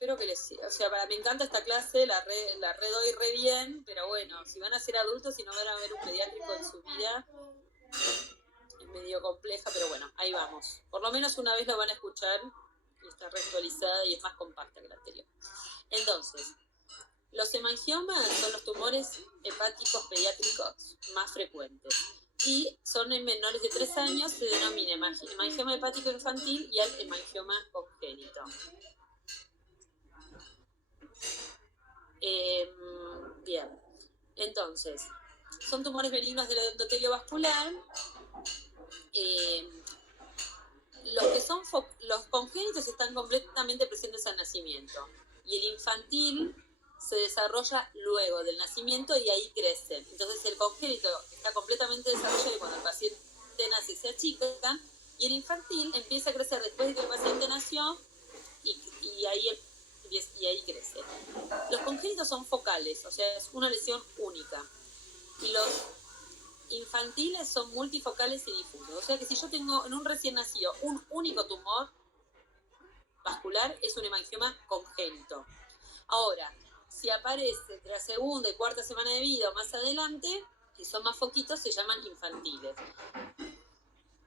espero que les... O sea, me encanta esta clase, la doy re bien, pero bueno, si van a ser adultos y no van a ver un pediátrico en su vida, es medio compleja, pero bueno, ahí vamos. Por lo menos una vez lo van a escuchar y está reactualizada y es más compacta que la anterior. Entonces, los hemangiomas son los tumores hepáticos pediátricos más frecuentes y son en menores de 3 años, se denomina hemangioma hepático infantil y el hemangioma congénito. Bien, entonces, son tumores benignos del endotelio vascular. Los congénitos están completamente presentes al nacimiento y el infantil se desarrolla luego del nacimiento y ahí crece. Entonces el congénito está completamente desarrollado y cuando el paciente nace se achica, y el infantil empieza a crecer después de que el paciente nació y ahí crece. Los congénitos son focales, o sea, es una lesión única. Y los infantiles son multifocales y difusos. O sea que si yo tengo en un recién nacido un único tumor vascular, es un hemangioma congénito. Ahora, si aparece entre la segunda y cuarta semana de vida o más adelante, que son más foquitos, se llaman infantiles.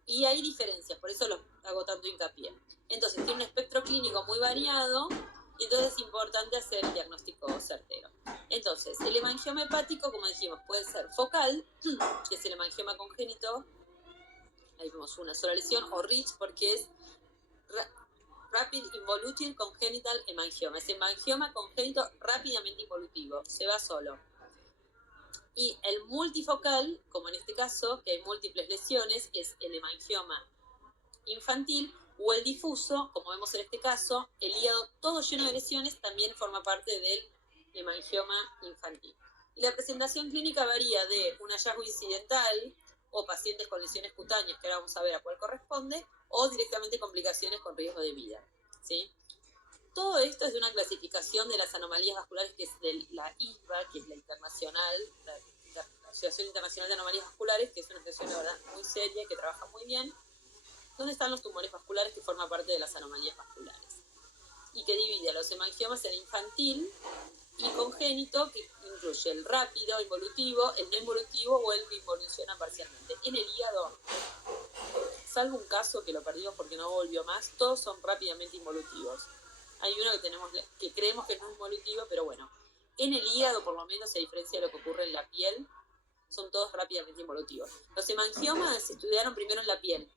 Y hay diferencias, por eso los hago tanto hincapié. Entonces, tiene un espectro clínico muy variado, y entonces es importante hacer el diagnóstico certero. Entonces, el hemangioma hepático, como dijimos, puede ser focal, que es el hemangioma congénito, ahí vemos una sola lesión, o RICH, porque es Rapid Involutive Congenital Hemangioma. Es hemangioma congénito rápidamente involutivo, se va solo. Y el multifocal, como en este caso, que hay múltiples lesiones, es el hemangioma infantil, o el difuso, como vemos en este caso, el hígado todo lleno de lesiones también forma parte del hemangioma infantil. Y la presentación clínica varía de un hallazgo incidental o pacientes con lesiones cutáneas, que ahora vamos a ver a cuál corresponde, o directamente complicaciones con riesgo de vida, ¿sí? Todo esto es de una clasificación de las anomalías vasculares que es de la ISVA, que es la internacional, la Asociación Internacional de Anomalías Vasculares, que es una asociación, la verdad, muy seria, que trabaja muy bien, donde están los tumores vasculares, que forman parte de las anomalías vasculares, y que divide a los hemangiomas en infantil y congénito, que incluye el rápido involutivo, el no involutivo o el que involuciona parcialmente. En el hígado, salvo un caso que lo perdimos porque no volvió más, todos son rápidamente involutivos. Hay uno que creemos que no es involutivo, pero bueno, en el hígado, por lo menos, a diferencia de lo que ocurre en la piel, son todos rápidamente involutivos. Los hemangiomas se estudiaron primero en la piel,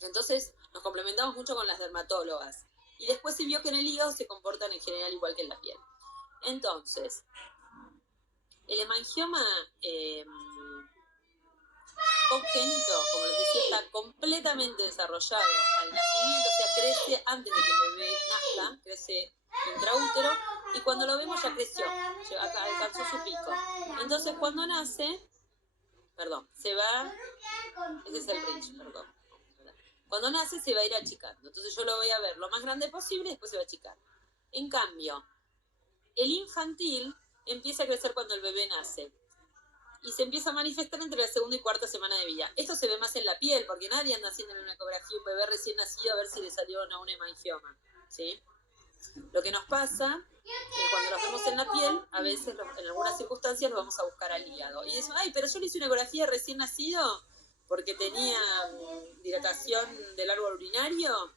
entonces nos complementamos mucho con las dermatólogas. Y después se vio que en el hígado se comportan en general igual que en la piel. Entonces, el hemangioma congénito, como les decía, está completamente desarrollado al nacimiento, o sea, crece antes de que el bebé nazca, crece intraútero, y cuando lo vemos ya creció, alcanzó su pico. Entonces, cuando nace, se va, ese es el RICH, cuando nace se va a ir achicando. Entonces yo lo voy a ver lo más grande posible y después se va a achicar. En cambio, el infantil empieza a crecer cuando el bebé nace y se empieza a manifestar entre la segunda y cuarta semana de vida. Esto se ve más en la piel, porque nadie anda haciendo en una ecografía un bebé recién nacido a ver si le salió o no un hemangioma, ¿sí? Lo que nos pasa es que cuando los vemos en la piel, a veces en algunas circunstancias lo vamos a buscar al hígado. Y dicen, ay, pero yo le hice una ecografía recién nacido porque tenía dilatación del árbol urinario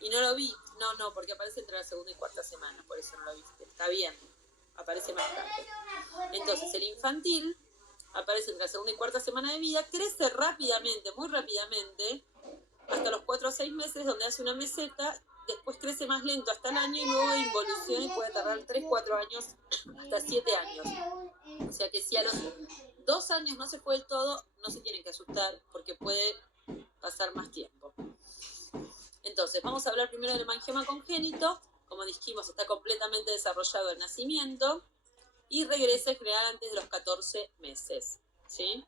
y no lo vi. No, porque aparece entre la segunda y cuarta semana, por eso no lo viste. Está bien, aparece más tarde. Entonces, el infantil aparece entre la segunda y cuarta semana de vida, crece rápidamente, muy rápidamente, hasta los 4 o 6 meses, donde hace una meseta, después crece más lento hasta el año y luego involuciona y puede tardar 3, 4 años, hasta 7 años. O sea que si a los 2 años no se fue del todo, no se tienen que asustar porque puede pasar más tiempo. Entonces, vamos a hablar primero del hemangioma congénito. Como dijimos, está completamente desarrollado al nacimiento y regresa en general antes de los 14 meses, ¿sí?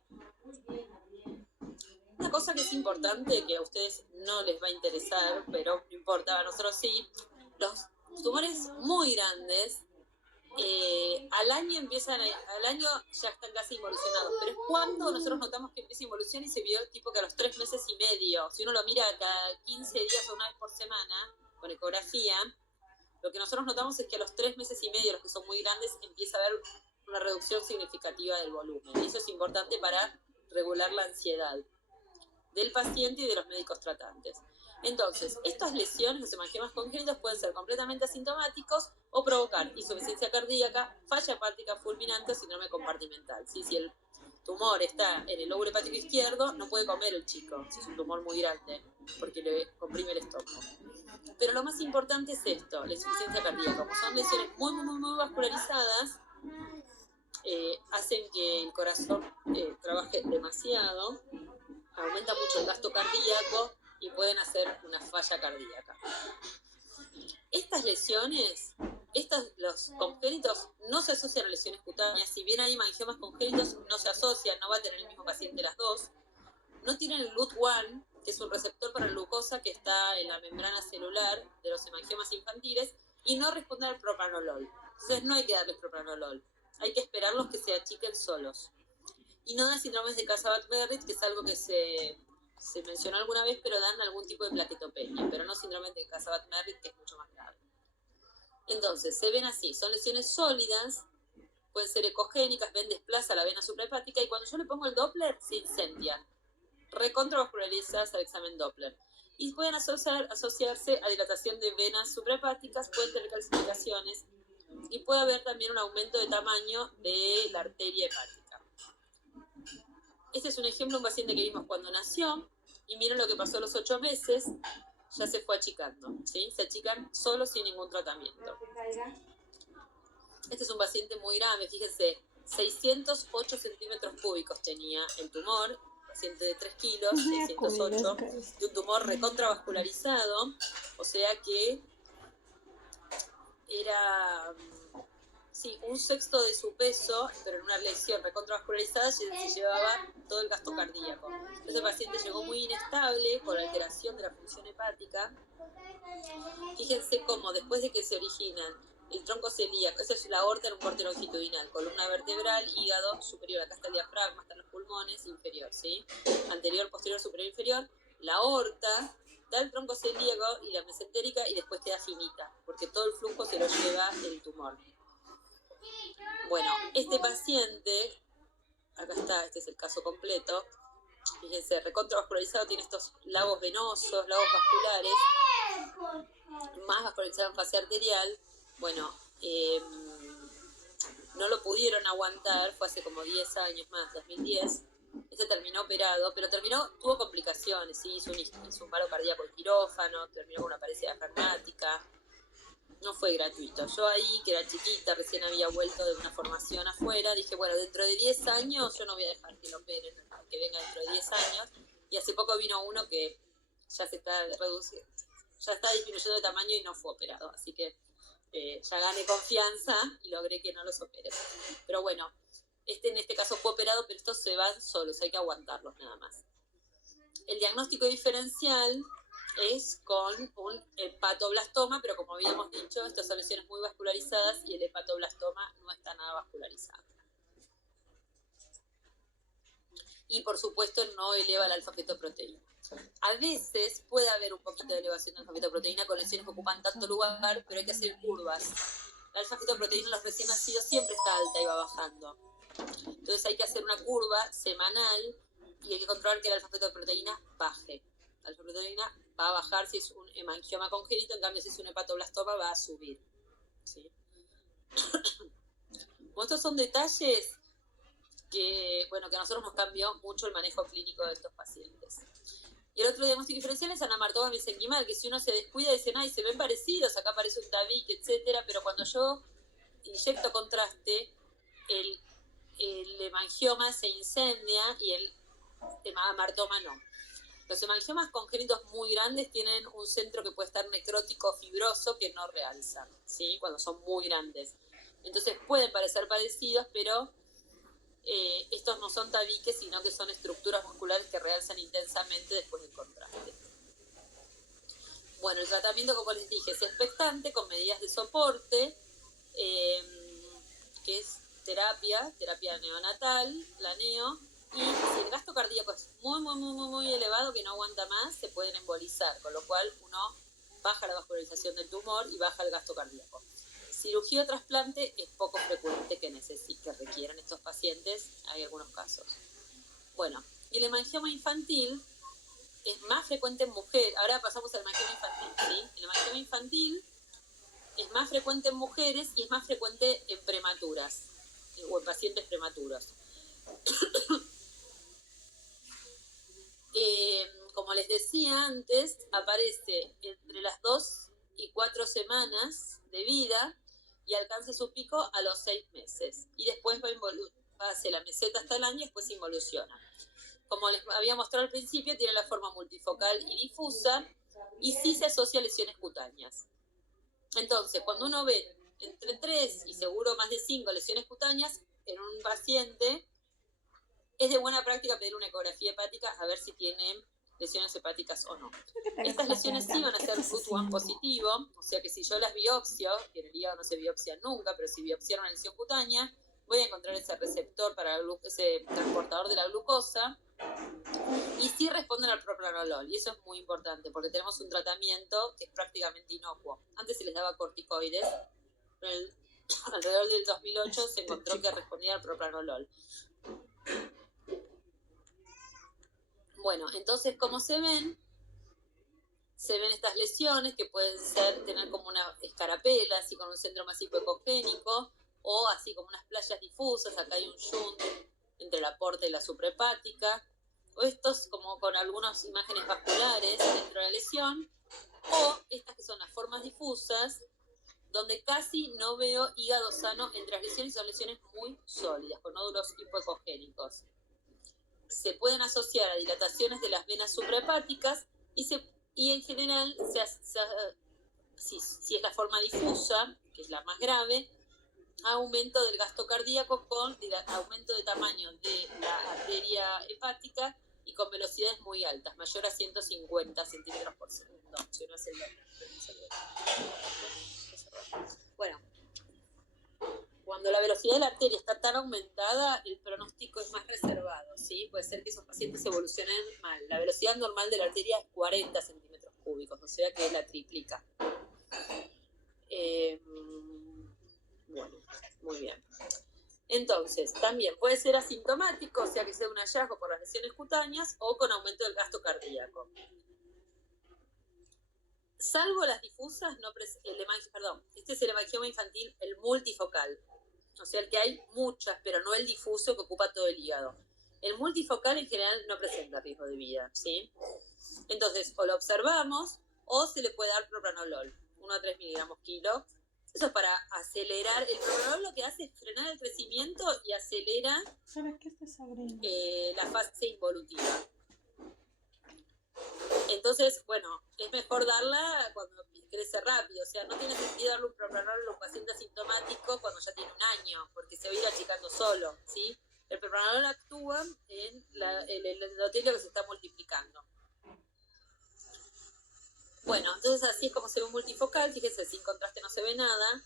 Una cosa que es importante, que a ustedes no les va a interesar, pero no importa, a nosotros sí, los tumores muy grandes, al año ya están casi involucionados, pero es cuando nosotros notamos que empieza a involucionar y se vio tipo que a los 3 meses y medio, si uno lo mira cada 15 días o una vez por semana, con ecografía, Lo que nosotros notamos es que a los 3 meses y medio, los que son muy grandes, empieza a haber una reducción significativa del volumen. Y eso es importante para regular la ansiedad del paciente y de los médicos tratantes. Entonces, estas lesiones, los hemangiomas congénitos, pueden ser completamente asintomáticos o provocar insuficiencia cardíaca, falla hepática fulminante o síndrome compartimental. ¿Sí? Si el tumor está en el lóbulo hepático izquierdo, no puede comer el chico, si es un tumor muy grande, porque le comprime el estómago. Pero lo más importante es esto, la insuficiencia cardíaca. Como son lesiones muy vascularizadas, hacen que el corazón trabaje demasiado, aumenta mucho el gasto cardíaco y pueden hacer una falla cardíaca. Estas lesiones, los congénitos, no se asocian a lesiones cutáneas. Si bien hay hemangiomas congénitos, no se asocian, no va a tener el mismo paciente las dos. No tienen el LUT1, que es un receptor para la glucosa que está en la membrana celular de los hemangiomas infantiles, y no responden al propranolol. Entonces no hay que darles propranolol, hay que esperarlos que se achiquen solos. Y no dan síndromes de Casabat-Merritt, que es algo que se mencionó alguna vez, pero dan algún tipo de plaquetopenia, pero no síndrome de Casabat-Merritt, que es mucho más grave. Entonces, se ven así, son lesiones sólidas, pueden ser ecogénicas, ven desplaza la vena suprahepática, y cuando yo le pongo el Doppler, se incendia. Recontravascularizadas al examen Doppler. Y pueden asociarse a dilatación de venas suprahepáticas, pueden tener calcificaciones, y puede haber también un aumento de tamaño de la arteria hepática. Este es un ejemplo de un paciente que vimos cuando nació, y miren lo que pasó a los 8 meses, ya se fue achicando, ¿sí? Se achican solo sin ningún tratamiento. Este es un paciente muy grave, fíjense, 608 centímetros cúbicos tenía el tumor, paciente de 3 kilos, 608, de un tumor recontravascularizado, o sea que era... Sí, un sexto de su peso, pero en una lesión recontravascularizada se llevaba todo el gasto cardíaco. Este paciente llegó muy inestable, con alteración de la función hepática. Fíjense cómo después de que se originan el tronco celíaco, esa es la aorta en un corte longitudinal, columna vertebral, hígado superior, acá está el diafragma, están los pulmones, inferior, ¿sí? Anterior, posterior, superior, inferior. La aorta da el tronco celíaco y la mesentérica y después queda finita, porque todo el flujo se lo lleva el tumor. Bueno, este paciente, acá está, este es el caso completo, fíjense, recontravascularizado, tiene estos lagos venosos, lagos vasculares, más vascularizado en fase arterial. Bueno, no lo pudieron aguantar, fue hace como 10 años más, 2010. Este terminó operado, pero tuvo complicaciones, ¿sí? Hizo un paro cardíaco en quirófano, terminó con una paresia diafragmática. No fue gratuito. Yo ahí, que era chiquita, recién había vuelto de una formación afuera, dije, bueno, dentro de 10 años yo no voy a dejar que lo operen, que venga dentro de 10 años. Y hace poco vino uno que ya se está reduciendo, ya está disminuyendo de tamaño y no fue operado. Así que ya gané confianza y logré que no los operen. Pero bueno, en este caso fue operado, pero estos se van solos, hay que aguantarlos nada más. El diagnóstico diferencial es con un hepatoblastoma, pero como habíamos dicho, estas son lesiones muy vascularizadas y el hepatoblastoma no está nada vascularizado. Y por supuesto no eleva la alfa-fetoproteína. A veces puede haber un poquito de elevación de alfa-fetoproteína con lesiones que ocupan tanto lugar, pero hay que hacer curvas. La alfa-fetoproteína en los recién nacidos siempre está alta y va bajando. Entonces hay que hacer una curva semanal y hay que controlar que la alfa-fetoproteína baje. La alfa-fetoproteína va a bajar si es un hemangioma congénito, en cambio si es un hepatoblastoma va a subir, ¿sí? Bueno, estos son detalles que, bueno, que a nosotros nos cambió mucho el manejo clínico de estos pacientes. Y el otro diagnóstico diferencial es anamartoma mesenquimal, que si uno se descuida dicen, ay, se ven parecidos, acá aparece un tabique, etcétera, pero cuando yo inyecto contraste, el hemangioma se incendia y el anamartoma no. Los hemangiomas congénitos muy grandes tienen un centro que puede estar necrótico fibroso que no realza, ¿sí? Cuando son muy grandes. Entonces pueden parecer parecidos, pero estos no son tabiques, sino que son estructuras musculares que realzan intensamente después del contraste. Bueno, el tratamiento, como les dije, es expectante con medidas de soporte, que es terapia neonatal, la neo, y si el gasto cardíaco es muy elevado, que no aguanta más, se pueden embolizar, con lo cual uno baja la vascularización del tumor y baja el gasto cardíaco. Cirugía o trasplante es poco frecuente que requieran estos pacientes, hay algunos casos. Bueno, y el hemangioma infantil es más frecuente en mujeres. Ahora pasamos al hemangioma infantil, ¿sí? El hemangioma infantil es más frecuente en mujeres y es más frecuente en prematuras o en pacientes prematuros. Como les decía antes, aparece entre las 2 y 4 semanas de vida y alcanza su pico a los 6 meses. Y después va hacia la meseta hasta el año y después involuciona. Como les había mostrado al principio, tiene la forma multifocal y difusa y sí se asocia a lesiones cutáneas. Entonces, cuando uno ve entre 3 y seguro más de 5 lesiones cutáneas en un paciente, es de buena práctica pedir una ecografía hepática a ver si tienen lesiones hepáticas o no. Estas lesiones sí van a ser FUT1 positivo, o sea que si yo las biopsio, que en el hígado no se biopsia nunca, pero si biopsiaron una lesión cutánea, voy a encontrar ese receptor para ese transportador de la glucosa, y sí responden al propranolol, y eso es muy importante, porque tenemos un tratamiento que es prácticamente inocuo. Antes se les daba corticoides, pero alrededor del 2008 se encontró que respondía al propranolol. Bueno, entonces, como se ven estas lesiones que pueden tener como una escarapela, así con un centro masivo ecogénico, o así como unas playas difusas. Acá hay un shunt entre la porta y la suprahepática, o estos como con algunas imágenes vasculares dentro de la lesión, o estas que son las formas difusas, donde casi no veo hígado sano entre las lesiones, y son lesiones muy sólidas, con nódulos hipoecogénicos. Se pueden asociar a dilataciones de las venas suprahepáticas y en general, si es la forma difusa, que es la más grave, aumento del gasto cardíaco con aumento de tamaño de la arteria hepática y con velocidades muy altas, mayor a 150 centímetros por segundo. Bueno, cuando la velocidad de la arteria está tan aumentada, el pronóstico es más reservado, ¿sí? Puede ser que esos pacientes evolucionen mal. La velocidad normal de la arteria es 40 centímetros cúbicos, o sea que la triplica. Bueno, muy bien. Entonces, también puede ser asintomático, o sea que sea un hallazgo por las lesiones cutáneas o con aumento del gasto cardíaco. Salvo las difusas, este es el hemangioma infantil, el multifocal. O sea, el que hay muchas, pero no el difuso que ocupa todo el hígado. El multifocal en general no presenta riesgo de vida, ¿sí? Entonces, o lo observamos o se le puede dar propranolol, 1 a 3 miligramos kilo. Eso es para acelerar. El propranolol lo que hace es frenar el crecimiento y acelera la fase involutiva. Entonces, bueno, es mejor darla cuando crece rápido. O sea, no tiene sentido darle un propranolol a un paciente asintomático cuando ya tiene 1 año, porque se va a ir achicando solo, ¿sí? El propranolol actúa en el endotelio que se está multiplicando. Bueno, entonces así es como se ve un multifocal. Fíjense, sin contraste no se ve nada.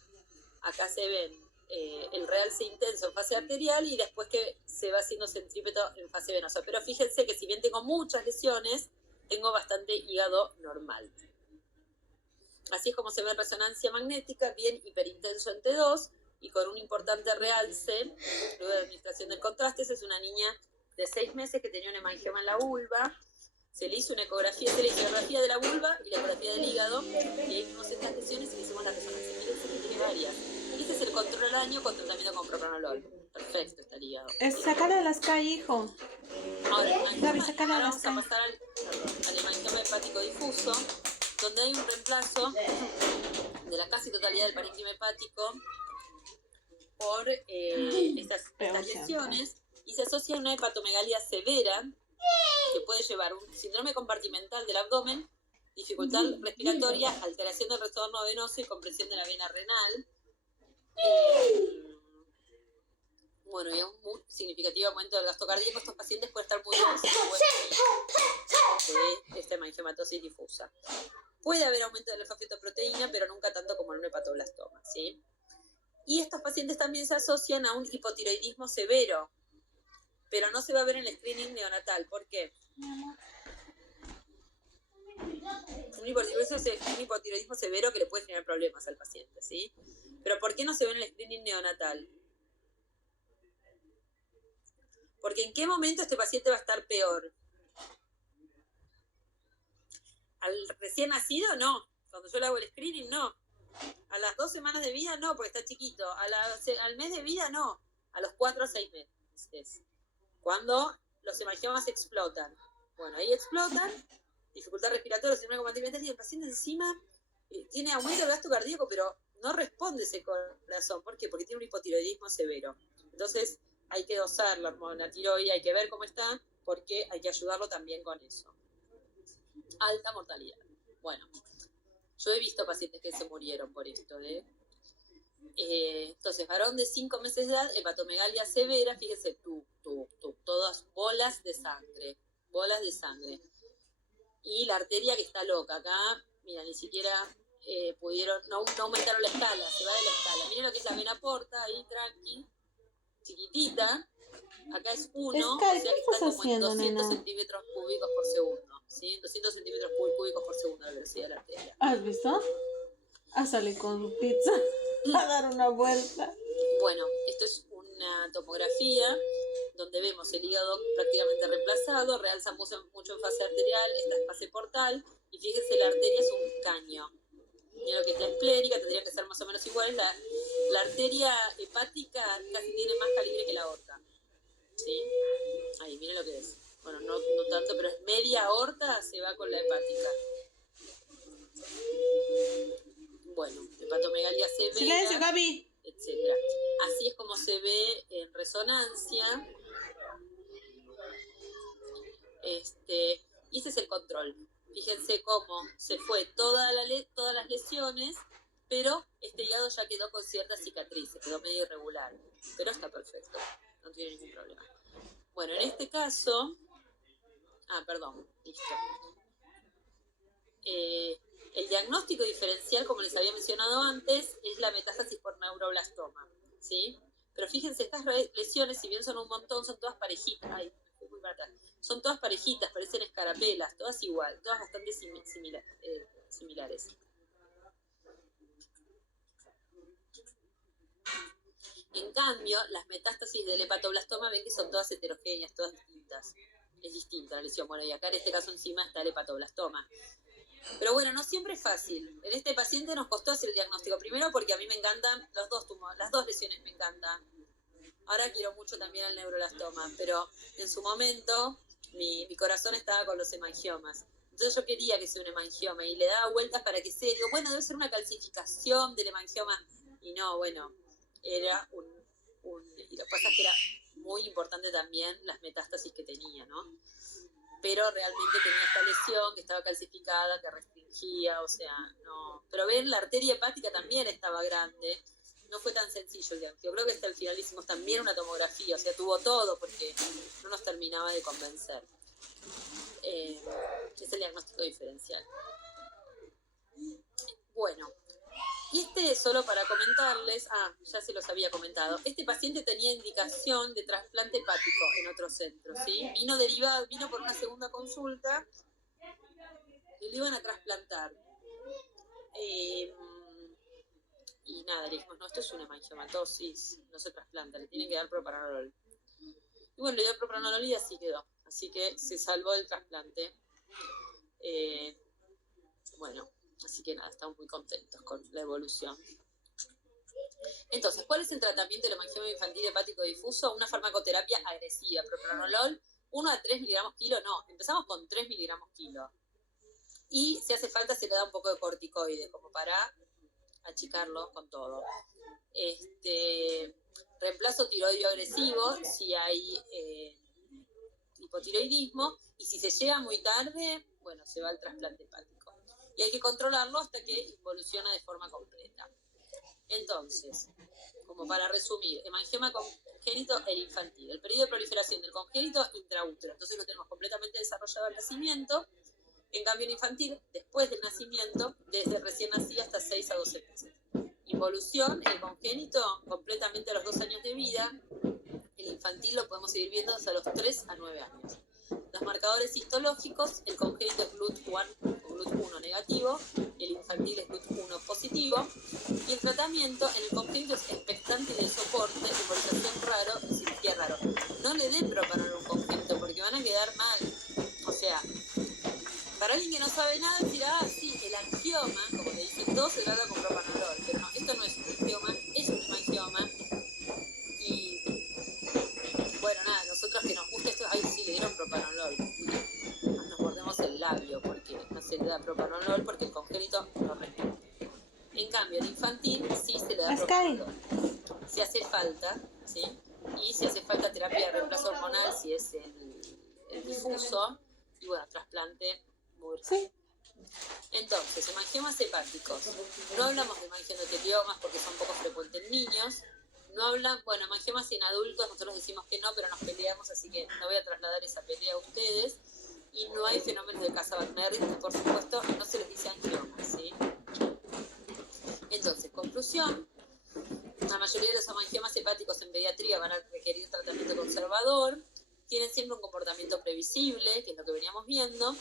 Acá se ven el realce intenso en fase arterial y después que se va haciendo centrípeto en fase venosa. Pero fíjense que si bien tengo muchas lesiones, tengo bastante hígado normal. Así es como se ve en resonancia magnética, bien hiperintenso en T2 y con un importante realce luego de administración del contraste. Esa es una niña de 6 meses que tenía un hemangioma en la vulva. Se le hizo una ecografía, de la vulva y la ecografía del hígado, y ahí vimos estas lesiones y le hicimos la resonancia. Fíjense que tiene varias. Y este es el control al año con tratamiento con propranolol. Perfecto, está el hígado. Sácala de las calles, hijo. Ahora vamos a pasar al hemangioma hepático difuso, donde hay un reemplazo de la casi totalidad del parénquima hepático por estas lesiones, y se asocia a una hepatomegalia severa que puede llevar un síndrome compartimental del abdomen, dificultad respiratoria, alteración del retorno venoso y compresión de la vena renal. Bueno, y un muy significativo aumento del gasto cardíaco. Estos pacientes pueden estar muy de esta hemangiomatosis difusa. Puede haber aumento de la alfa-fetoproteína, pero nunca tanto como en un hepatoblastoma, ¿sí? Y estos pacientes también se asocian a un hipotiroidismo severo, pero no se va a ver en el screening neonatal. ¿Por qué? un hipotiroidismo severo que le puede generar problemas al paciente, ¿sí? Pero ¿por qué no se ve en el screening neonatal? Porque ¿en qué momento este paciente va a estar peor? ¿Al recién nacido? No. Cuando yo le hago el screening, no. A las 2 semanas de vida, no, porque está chiquito. Al mes de vida, no. A los 4 o 6 meses. Cuando los hemangiomas explotan. Bueno, ahí explotan, dificultad respiratoria, síndrome compartimental, y el paciente encima tiene aumento del gasto cardíaco, pero no responde ese corazón. ¿Por qué? Porque tiene un hipotiroidismo severo. Entonces, hay que dosar la hormona tiroide, hay que ver cómo está, porque hay que ayudarlo también con eso. Alta mortalidad. Bueno, yo he visto pacientes que se murieron por esto, entonces, varón de 5 meses de edad, hepatomegalia severa, fíjese, todas bolas de sangre. Y la arteria que está loca. Acá, mira, ni siquiera pudieron, no aumentaron la escala, se va de la escala. Miren lo que es la vena porta, ahí tranqui, chiquitita. Acá es 1, o sea que está como en 200 centímetros cúbicos por segundo. ¿Sí? 200 centímetros cúbicos por segundo la velocidad de la arteria. ¿Has visto? Sale con pizza a dar una vuelta. Bueno, esto es una tomografía donde vemos el hígado prácticamente reemplazado, realza mucho en fase arterial, esta es fase portal, y fíjense, la arteria es un caño. Miren lo que es la esclérica, tendría que ser más o menos igual. La arteria hepática casi tiene más calibre que la aorta. ¿Sí? Ahí, miren lo que es. Bueno, no tanto, pero es media aorta, se va con la hepática. Bueno, hepatomegalia severa. Silencio, Gaby. Etcétera. Así es como se ve en resonancia. Y ese es el control. Fíjense cómo se fue todas las lesiones, pero este hígado ya quedó con ciertas cicatrices, quedó medio irregular, pero está perfecto, no tiene ningún problema. Bueno, en este caso, listo. El diagnóstico diferencial, como les había mencionado antes, es la metástasis por neuroblastoma, ¿sí? Pero fíjense, estas lesiones, si bien son un montón, son todas parejitas. Ay, muy barata. Son todas parejitas, parecen escarapelas, todas igual, todas bastante similares. En cambio, las metástasis del hepatoblastoma ven que son todas heterogéneas, todas distintas. Es distinta la lesión. Bueno, y acá en este caso encima está el hepatoblastoma. Pero bueno, no siempre es fácil. En este paciente nos costó hacer el diagnóstico. Primero porque a mí me encantan las dos lesiones me encantan. Ahora quiero mucho también al neuroblastoma, pero en su momento mi corazón estaba con los hemangiomas. Entonces yo quería que sea un hemangioma y le daba vueltas para que sea. Digo, bueno, debe ser una calcificación del hemangioma. Y no, bueno, era y lo que pasa es que era muy importante también las metástasis que tenía, ¿no? Pero realmente tenía esta lesión que estaba calcificada, que restringía, o sea, no. Pero ven, la arteria hepática también estaba grande. No fue tan sencillo el diagnóstico. Creo que hasta el final hicimos también una tomografía, o sea, tuvo todo porque no nos terminaba de convencer. Es el diagnóstico diferencial. Bueno, y solo para comentarles, ya se los había comentado, este paciente tenía indicación de trasplante hepático en otro centro, ¿sí? Vino por una segunda consulta y lo iban a trasplantar. Y nada, le dijimos, no, esto es una hemangiomatosis, no se trasplanta, le tienen que dar propranolol. Y bueno, le dio propranolol y así quedó. Así que se salvó del trasplante. Bueno, así que nada, estamos muy contentos con la evolución. Entonces, ¿cuál es el tratamiento del hemangioma infantil hepático difuso? Una farmacoterapia agresiva, propranolol, 1 a 3 miligramos kilo, no, empezamos con 3 miligramos kilo. Y si hace falta se le da un poco de corticoide, como para achicarlo con todo. Reemplazo tiroideo agresivo, si hay hipotiroidismo, y si se llega muy tarde, bueno, se va al trasplante hepático. Y hay que controlarlo hasta que evoluciona de forma completa. Entonces, como para resumir, hemangioma congénito e infantil. El periodo de proliferación del congénito intraútero, entonces lo tenemos completamente desarrollado al nacimiento. En cambio, en infantil, después del nacimiento, desde recién nacido hasta 6 a 12 meses. Involución, el congénito, completamente a los 2 años de vida. El infantil lo podemos seguir viendo hasta los 3 a 9 años. Los marcadores histológicos, el congénito es GLUT1 o GLUT1 negativo, el infantil es GLUT1 positivo, y el tratamiento en el congénito es expectante y de soporte, embolización raro y cirugía raro. No le dé propanolol a un congénito porque van a quedar mal. O sea, para alguien que no sabe nada, dirá, sí, el angioma, como le dicen todos, se trata con propanolol, pero no, esto no es un angioma, es un hemangioma. Y bueno, nada, nosotros que nos gusta esto, ay, sí, le dieron propanolol. Nos mordemos el labio porque no se le da propanolol porque el congénito no responde. En cambio, el infantil sí se le da propanolol. Si hace falta, ¿sí? Y si hace falta terapia de reemplazo hormonal, si es el difuso, y bueno, trasplante muy raro. Sí. Entonces, hemangiomas hepáticos. No hablamos de hemangioendoteliomas porque son poco frecuentes en niños. No hablan, bueno, hemangiomas en adultos, nosotros decimos que no, pero nos peleamos, así que no voy a trasladar esa pelea a ustedes. Y no hay fenómenos de Casa-Wagner, y por supuesto no se les dice angiomas, ¿sí? Entonces, conclusión, la mayoría de los hemangiomas hepáticos en pediatría van a requerir tratamiento conservador, tienen siempre un comportamiento previsible, que es lo que veníamos viendo,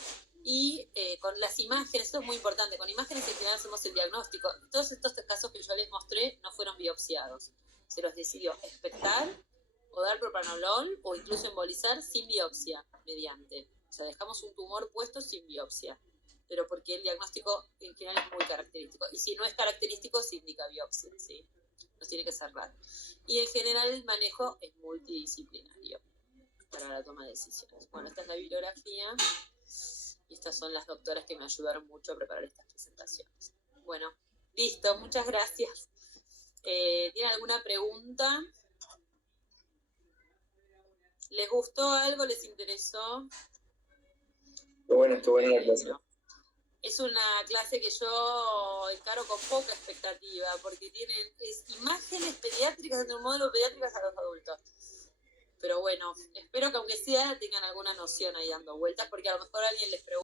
y con las imágenes, esto es muy importante, con imágenes en general hacemos el diagnóstico. Todos estos casos que yo les mostré no fueron biopsiados, se los decidió expectar o dar propranolol o incluso embolizar sin biopsia mediante. O sea, dejamos un tumor puesto sin biopsia, pero porque el diagnóstico en general es muy característico. Y si no es característico, se indica biopsia, ¿sí? Nos tiene que cerrar. Y en general el manejo es multidisciplinario para la toma de decisiones. Bueno, esta es la bibliografía y estas son las doctoras que me ayudaron mucho a preparar estas presentaciones. Bueno, listo, muchas gracias. ¿Tienen alguna pregunta? ¿Les gustó algo? ¿Les interesó? Estuvo buena la clase. Es una clase que yo encaro con poca expectativa, porque tienen imágenes pediátricas, de un modelo pediátricas a los adultos. Pero bueno, espero que aunque sea tengan alguna noción ahí dando vueltas, porque a lo mejor alguien les pregunta.